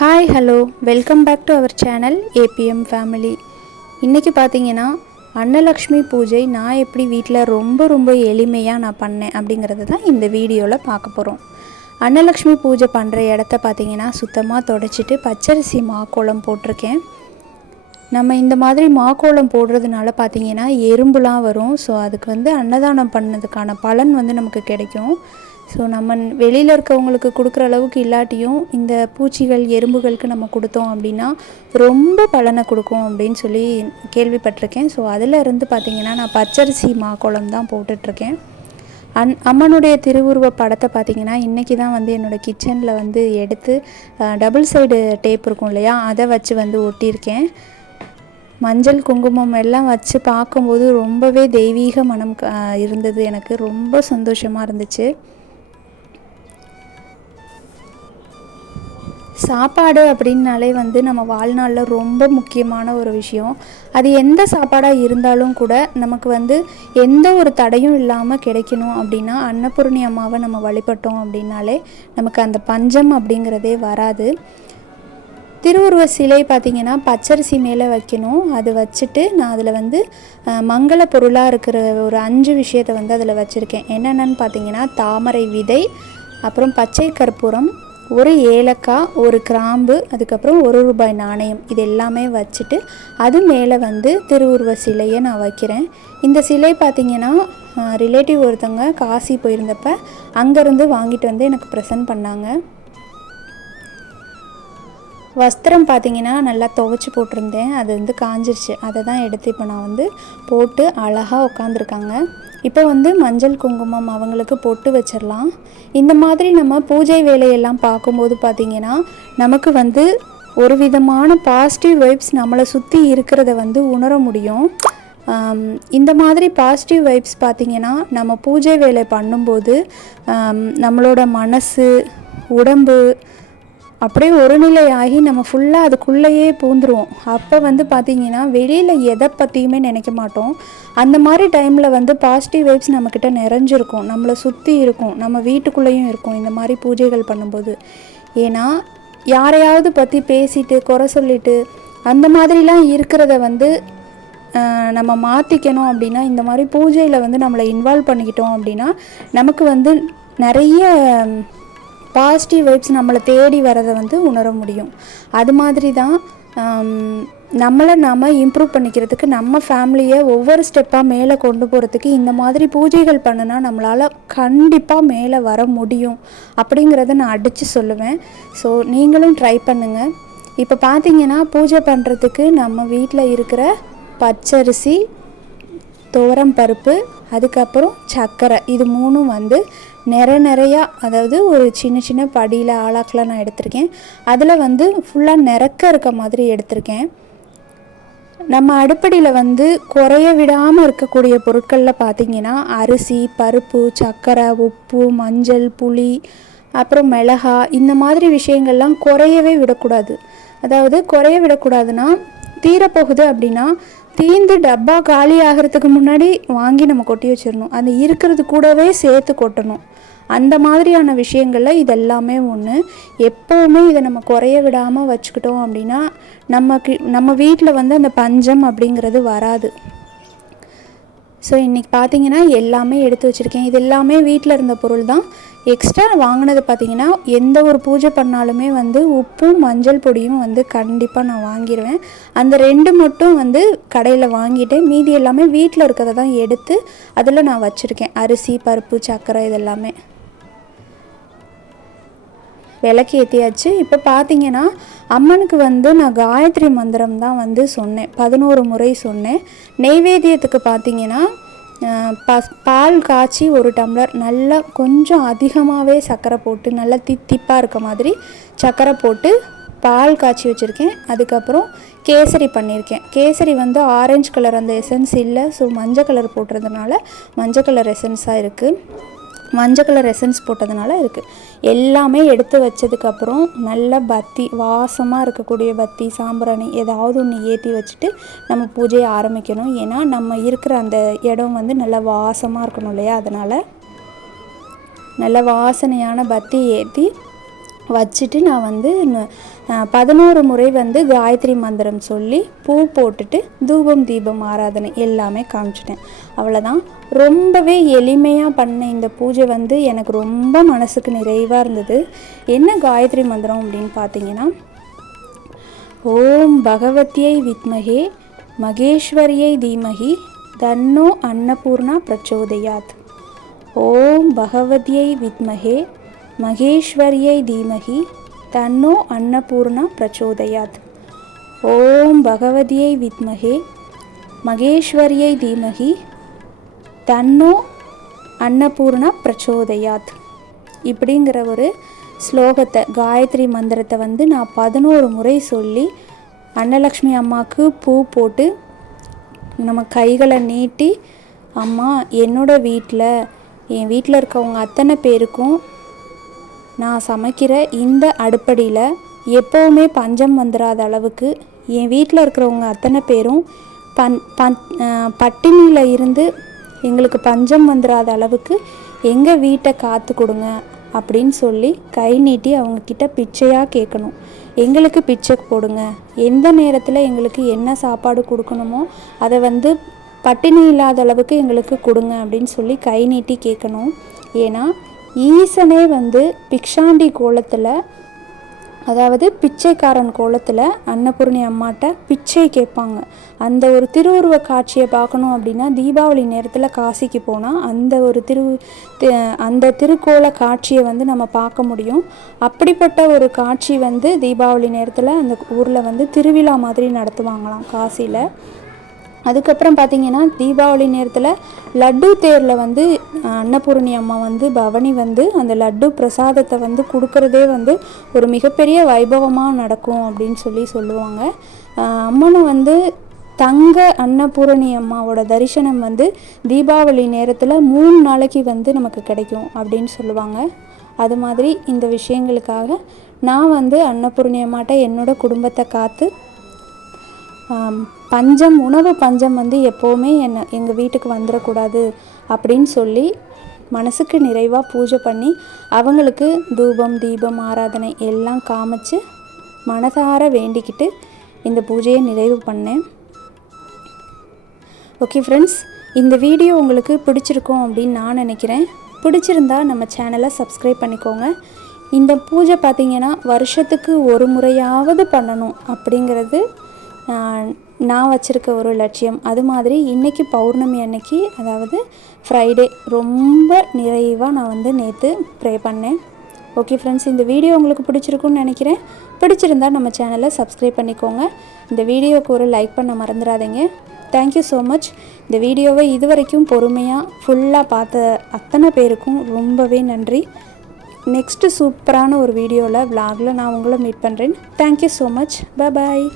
Hi hello welcome back to our channel ABM family இன்றைக்கி பார்த்தீங்கன்னா அன்னலக்ஷ்மி பூஜை நான் எப்படி வீட்டில் ரொம்ப ரொம்ப எளிமையாக நான் பண்ணேன் அப்படிங்கிறது தான் இந்த வீடியோவில் பார்க்க போகிறோம் அன்னலக்ஷ்மி பூஜை பண்ணுற இடத்த பார்த்தீங்கன்னா சுத்தமாக தொடச்சிட்டு பச்சரிசி மாக்கோலம் போட்டிருக்கேன். நம்ம இந்த மாதிரி மாக்கோலம் போடுறதுனால பார்த்தீங்கன்னா எறும்புலாம் வரும். ஸோ அதுக்கு வந்து அன்னதானம் பண்ணதுக்கான பலன் வந்து நமக்கு கிடைக்கும். ஸோ நம்ம வெளியில் இருக்கவங்களுக்கு கொடுக்குற அளவுக்கு இல்லாட்டியும் இந்த பூச்சிகள் எறும்புகளுக்கு நம்ம கொடுத்தோம் அப்படின்னா ரொம்ப பலனை கொடுக்கும் அப்படின்னு சொல்லி கேள்விப்பட்டிருக்கேன். ஸோ அதில் இருந்து பார்த்திங்கன்னா நான் பச்சரிசி மாக்கோலம் தான் போட்டுட்ருக்கேன். அன் அம்மனுடைய திருவுருவ படத்தை பார்த்தீங்கன்னா இன்றைக்கி தான் வந்து என்னோடய கிச்சனில் வந்து எடுத்து டபுள் சைடு டேப் இருக்கும் இல்லையா? அதை வச்சு வந்து ஒட்டியிருக்கேன். மஞ்சள் குங்குமம் எல்லாம் வச்சு பார்க்கும்போது ரொம்பவே தெய்வீக மனம் இருந்தது. எனக்கு ரொம்ப சந்தோஷமாக இருந்துச்சு. சாப்பாடு அப்படின்னாலே வந்து நம்ம வாழ்நாளில் ரொம்ப முக்கியமான ஒரு விஷயம். அது எந்த சாப்பாடாக இருந்தாலும் கூட நமக்கு வந்து எந்த ஒரு தடையும் இல்லாமல் கிடைக்கணும் அப்படின்னா அன்னபூர்ணி அம்மாவை நம்ம வழிபட்டோம் அப்படின்னாலே நமக்கு அந்த பஞ்சம் அப்படிங்கிறதே வராது. திருவுருவ சிலை பார்த்திங்கன்னா பச்சரிசி மேலே வைக்கணும். அது வச்சுட்டு நான் அதில் வந்து மங்கள பொருளாக இருக்கிற ஒரு அஞ்சு விஷயத்தை வந்து அதில் வச்சுருக்கேன். என்னென்னு பார்த்தீங்கன்னா தாமரை விதை அப்புறம் பச்சை கற்பூரம் ஒரு ஏலக்காய் ஒரு கிராம்பு அதுக்கப்புறம் ஒரு ரூபாய் நாணயம் இது எல்லாமே வச்சுட்டு அது மேலே வந்து திருவுருவ சிலையை நான் வைக்கிறேன். இந்த சிலை பார்த்திங்கன்னா ரிலேட்டிவ் ஒருத்தவங்க காசி போயிருந்தப்ப அங்கேருந்து வாங்கிட்டு வந்து எனக்கு ப்ரெசன்ட் பண்ணாங்க. வஸ்திரம் பார்த்தீங்கன்னா நல்லா துவைச்சி போட்டிருந்தேன். அது வந்து காஞ்சிருச்சு. அதை தான் எடுத்து இப்போ நான் வந்து போட்டு அழகாக உட்காந்துருக்காங்க இப்போ வந்து மஞ்சள் குங்குமம் அவங்களுக்கு பொட்டு வச்சிடலாம். இந்த மாதிரி நம்ம பூஜை வேலையெல்லாம் பார்க்கும்போது பார்த்திங்கன்னா நமக்கு வந்து ஒரு விதமான பாசிட்டிவ் வைப்ஸ் நம்மளை சுற்றி இருக்கிறத வந்து உணர முடியும். இந்த மாதிரி பாசிட்டிவ் வைப்ஸ் பார்த்திங்கன்னா நம்ம பூஜை வேலை பண்ணும்போது நம்மளோட மனசு உடம்பு அப்படியே ஒருநிலையாகி நம்ம ஃபுல்லாக அதுக்குள்ளேயே பூந்துருவோம். அப்போ வந்து பார்த்திங்கன்னா வெளியில் எதை பற்றியுமே நினைக்க மாட்டோம். அந்த மாதிரி டைமில் வந்து பாசிட்டிவ் வைப்ஸ் நம்மக்கிட்ட நிறைஞ்சிருக்கும். நம்மளை சுற்றி இருக்கும். நம்ம வீட்டுக்குள்ளேயும் இருக்கும் இந்த மாதிரி பூஜைகள் பண்ணும்போது. ஏன்னா யாரையாவது பற்றி பேசிட்டு குறை சொல்லிட்டு அந்த மாதிரிலாம் இருக்கிறத வந்து நம்ம மாற்றிக்கணும் அப்படின்னா இந்த மாதிரி பூஜையில் வந்து நம்மளை இன்வால்வ் பண்ணிக்கிட்டோம் அப்படின்னா நமக்கு வந்து நிறைய பாசிட்டிவ் வைப்ஸ் நம்மளை தேடி வரதை வந்து உணர முடியும். அது மாதிரி தான் நம்மளை நாம் இம்ப்ரூவ் பண்ணிக்கிறதுக்கு நம்ம ஃபேமிலியை ஒவ்வொரு ஸ்டெப்பாக மேலே கொண்டு போகிறதுக்கு இந்த மாதிரி பூஜைகள் பண்ணுனா நம்மளால் கண்டிப்பாக மேலே வர முடியும். அப்படிங்கிறத நான் அடித்து சொல்லுவேன். ஸோ நீங்களும் ட்ரை பண்ணுங்கள் இப்போ பார்த்தீங்கன்னா பூஜை பண்ணுறதுக்கு நம்ம வீட்டில் இருக்கிற பச்சரிசி துவரம் பருப்பு அதுக்கப்புறம் சர்க்கரை இது மூணும் வந்து நிற நிறையா அதாவது ஒரு சின்ன சின்ன படியில் ஆளாக்கெலாம் நான் எடுத்திருக்கேன். அதில் வந்து ஃபுல்லாக நிறக்க இருக்க மாதிரி எடுத்திருக்கேன். நம்ம அடுப்படியில் வந்து குறைய விடாமல் இருக்கக்கூடிய பொருட்களில் பார்த்தீங்கன்னா அரிசி பருப்பு சர்க்கரை உப்பு மஞ்சள் புளி அப்புறம் மிளகா இந்த மாதிரி விஷயங்கள்லாம் குறையவே விடக்கூடாது. அதாவது குறைய விடக்கூடாதுன்னா தீரப்போகுது அப்படின்னா தீந்து டப்பா காலி ஆகிறதுக்கு முன்னாடி வாங்கி நம்ம கொட்டி வச்சிடணும். அந்த இருக்கிறது கூடவே சேர்த்து கொட்டணும். அந்த மாதிரியான விஷயங்களில் இது எல்லாமே ஒன்று எப்போவுமே இதை நம்ம குறைய விடாமல் வச்சுக்கிட்டோம் அப்படின்னா நமக்கு நம்ம வீட்டில் வந்து அந்த பஞ்சம் அப்படிங்கிறது வராது. ஸோ இன்றைக்கி பார்த்தீங்கன்னா எல்லாமே எடுத்து வச்சுருக்கேன். இது எல்லாமே வீட்டில் இருந்த பொருள் தான். எக்ஸ்ட்ரா வாங்கினது பார்த்தீங்கன்னா எந்த ஒரு பூஜை பண்ணாலுமே வந்து உப்பும் மஞ்சள் பொடியும் வந்து கண்டிப்பாக நான் வாங்கிடுவேன் அந்த ரெண்டு மட்டும் வந்து கடையில் வாங்கிட்டு மீதி எல்லாமே வீட்டில் இருக்கிறத தான் எடுத்து அதில் நான் வச்சுருக்கேன். அரிசி பருப்பு சர்க்கரை இதெல்லாமே. விளக்கு ஏற்றியாச்சு இப்போ பார்த்தீங்கன்னா அம்மனுக்கு வந்து நான் காயத்ரி மந்திரம் தான் வந்து சொன்னேன். பதினோரு முறை சொன்னேன். நெய்வேத்தியத்துக்கு பார்த்தீங்கன்னா பஸ் பால் காய்ச்சி ஒரு டம்ளர் நல்லா கொஞ்சம் அதிகமாகவே சர்க்கரை போட்டு நல்லா தித்திப்பாக இருக்க மாதிரி சர்க்கரை போட்டு பால் காய்ச்சி வச்சுருக்கேன். அதுக்கப்புறம் கேசரி பண்ணியிருக்கேன் கேசரி வந்து ஆரஞ்சு கலர் அந்த எசன்ஸ் இல்லை. ஸோ மஞ்சள் கலர் போட்டுறதுனால மஞ்சள் கலர் எசன்ஸாக இருக்குது மஞ்சள் கலர் எசன்ஸ் போட்டதுனால இருக்குது எல்லாமே எடுத்து வச்சதுக்கப்புறம் நல்ல பத்தி வாசமாக இருக்கக்கூடிய பத்தி சாம்பிராணி ஏதாவது ஒன்று ஏற்றி வச்சுட்டு நம்ம பூஜையை ஆரம்பிக்கணும். ஏன்னா நம்ம இருக்கிற அந்த இடம் வந்து நல்லா வாசமாக இருக்கணும் இல்லையா? அதனால் நல்ல வாசனையான பத்தி ஏற்றி வச்சுட்டு நான் வந்து பதினோரு முறை வந்து காயத்ரி மந்திரம் சொல்லி பூ போட்டுட்டு தூபம் தீபம் ஆராதனை எல்லாமே காமிச்சிட்டேன். அவ்வளோதான். ரொம்பவே எளிமையாக பண்ண இந்த பூஜை வந்து எனக்கு ரொம்ப மனசுக்கு நிறைவாக இருந்தது. என்ன காயத்ரி மந்திரம் அப்படின்னு பார்த்தீங்கன்னா ஓம் பகவத்தியை வித்மகே மகேஸ்வரியை தீமகி தன்னோ அன்னபூர்ணா பிரச்சோதயாத். ஓம் பகவதியை வித்மகே மகேஸ்வரியை தீமகி தன்னோ அன்னபூர்ணா பிரச்சோதயாத். ஓம் பகவதியை வித்மகே மகேஸ்வரியை தீமகி தன்னோ அன்னபூர்ணா பிரச்சோதயாத். இப்படிங்கிற ஒரு ஸ்லோகத்தை காயத்ரி மந்திரத்தை வந்து நான் பதினோரு முறை சொல்லி அன்னலக்ஷ்மி அம்மாவுக்கு பூ போட்டு நம்ம கைகளை நீட்டி அம்மா என்னோட வீட்டில் என் வீட்டில் இருக்கவங்க அத்தனை பேருக்கும் நான் சமைக்கிற இந்த அடுப்படியில் எப்போவுமே பஞ்சம் வந்துடாத அளவுக்கு என் வீட்டில் இருக்கிறவங்க அத்தனை பேரும் பன் பன் பட்டினியில் இருந்து எங்களுக்கு பஞ்சம் வந்துடாத அளவுக்கு எங்கள் வீட்டை காத்து கொடுங்க அப்படின்னு சொல்லி கை நீட்டி அவங்கக்கிட்ட பிச்சையாக கேட்கணும். எங்களுக்கு பிச்சை போடுங்க. எந்த நேரத்தில் எங்களுக்கு என்ன சாப்பாடு கொடுக்கணுமோ அதை வந்து பட்டினி இல்லாத அளவுக்கு எங்களுக்கு கொடுங்க அப்படின்னு சொல்லி கை நீட்டி கேட்கணும். ஏன்னா ஈசனே வந்து பிக்ஷாண்டி கோலத்தில் அதாவது பிச்சைக்காரன் கோலத்தில் அன்னபூர்ணி அம்மாட்ட பிச்சை கேட்பாங்க. அந்த ஒரு திருவுருவ காட்சியை பார்க்கணும் அப்படின்னா தீபாவளி நேரத்தில் காசிக்கு போனால் அந்த ஒரு திரு அந்த திருக்கோல காட்சியை வந்து நம்ம பார்க்க முடியும். அப்படிப்பட்ட ஒரு காட்சி வந்து தீபாவளி நேரத்தில் அந்த ஊரில் வந்து திருவிழா மாதிரி நடத்துவாங்களாம் காசியில் அதுக்கப்புறம் பார்த்தீங்கன்னா தீபாவளி நேரத்தில் லட்டு தேரில் வந்து அன்னபூரணி அம்மா வந்து பவனி வந்து அந்த லட்டு பிரசாதத்தை வந்து கொடுக்கறதே வந்து ஒரு மிகப்பெரிய வைபவமாக நடக்கும் அப்படின்னு சொல்லி சொல்லுவாங்க. அம்மனை வந்து தங்க அன்னபூரணி அம்மாவோட தரிசனம் வந்து தீபாவளி நேரத்தில் மூணு நாளைக்கு வந்து நமக்கு கிடைக்கும் அப்படின்னு சொல்லுவாங்க. அது மாதிரி இந்த விஷயங்களுக்காக நான் வந்து அன்னபூர்ணி அம்மாட்ட என்னோட குடும்பத்தை காத்து பஞ்சம் உணவு பஞ்சம் வந்து எப்போவுமே என்ன எங்கள் வீட்டுக்கு வந்துடக்கூடாது அப்படின்னு சொல்லி மனசுக்கு நிறைவாக பூஜை பண்ணி அவங்களுக்கு தூபம் தீபம் ஆராதனை எல்லாம் காமிச்சு மனதார வேண்டிக்கிட்டு இந்த பூஜையை நிறைவு பண்ணேன். ஓகே ஃப்ரெண்ட்ஸ் இந்த வீடியோ உங்களுக்கு பிடிச்சிருக்கும் அப்படின்னு நான் நினைக்கிறேன். பிடிச்சிருந்தா நம்ம சேனலை சப்ஸ்கிரைப் பண்ணிக்கோங்க. இந்த பூஜை பார்த்திங்கன்னா வருஷத்துக்கு ஒரு முறையாவது பண்ணணும் அப்படிங்கிறது நான் வச்சுருக்க ஒரு லட்சியம். அது மாதிரி இன்றைக்கி பௌர்ணமி அன்னைக்கு அதாவது ஃப்ரைடே ரொம்ப நிறைவாக நான் வந்து நேற்று ப்ரே பண்ணேன். ஓகே ஃப்ரெண்ட்ஸ் இந்த வீடியோ உங்களுக்கு பிடிச்சிருக்குன்னு நினைக்கிறேன். பிடிச்சிருந்தா நம்ம சேனலை சப்ஸ்கிரைப் பண்ணிக்கோங்க. இந்த வீடியோவுக்கு ஒரு லைக் பண்ண மறந்துடாதீங்க. தேங்க்யூ ஸோ மச் இந்த வீடியோவை இது வரைக்கும் பொறுமையாக ஃபுல்லாக பார்த்த அத்தனை பேருக்கும் ரொம்பவே நன்றி. நெக்ஸ்ட்டு சூப்பரான ஒரு வீடியோவில் vlogல நான் உங்களை மீட் பண்ணுறேன் தேங்க்யூ ஸோ மச் பாய்